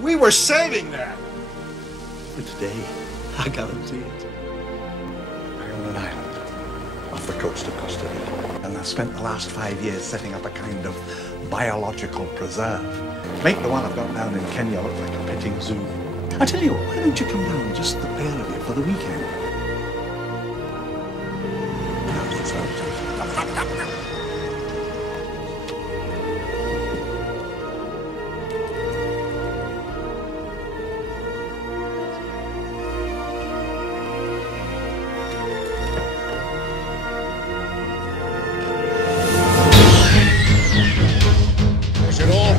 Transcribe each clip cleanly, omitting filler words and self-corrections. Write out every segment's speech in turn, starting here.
We were saving that. For today, I guarantee it. I own an island off the coast of Costa Rica, and I've spent the last 5 years setting up a kind of biological preserve. Make the one I've got down in Kenya look like a petting zoo. I tell you what, why don't you come down, just the pair of you, for the weekend?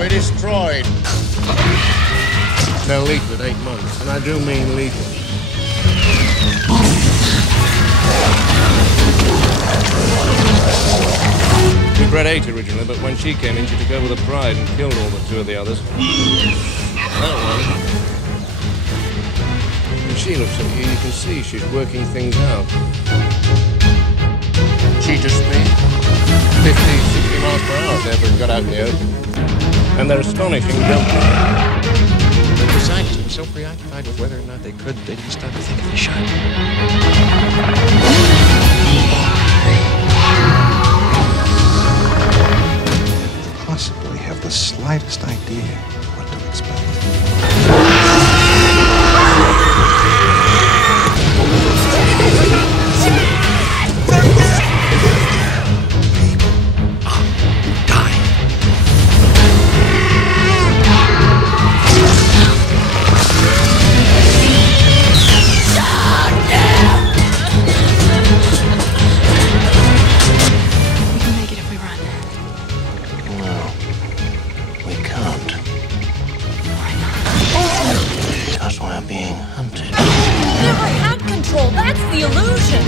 Destroyed. They'll leave with 8 months, and I do mean lethal. We bred 8 originally, but when she came in, she took over the pride and killed all but 2 of the others. That one. When she looks at you, you can see she's working things out. Cheetah speed, 50, 60 miles per hour if they ever got out in the open. And they're astonishing jumpers. The scientists were so preoccupied with whether or not they could, they didn't stop to think if they should. Possibly have the slightest idea what to expect. That's why I'm being hunted. You never had control. That's the illusion.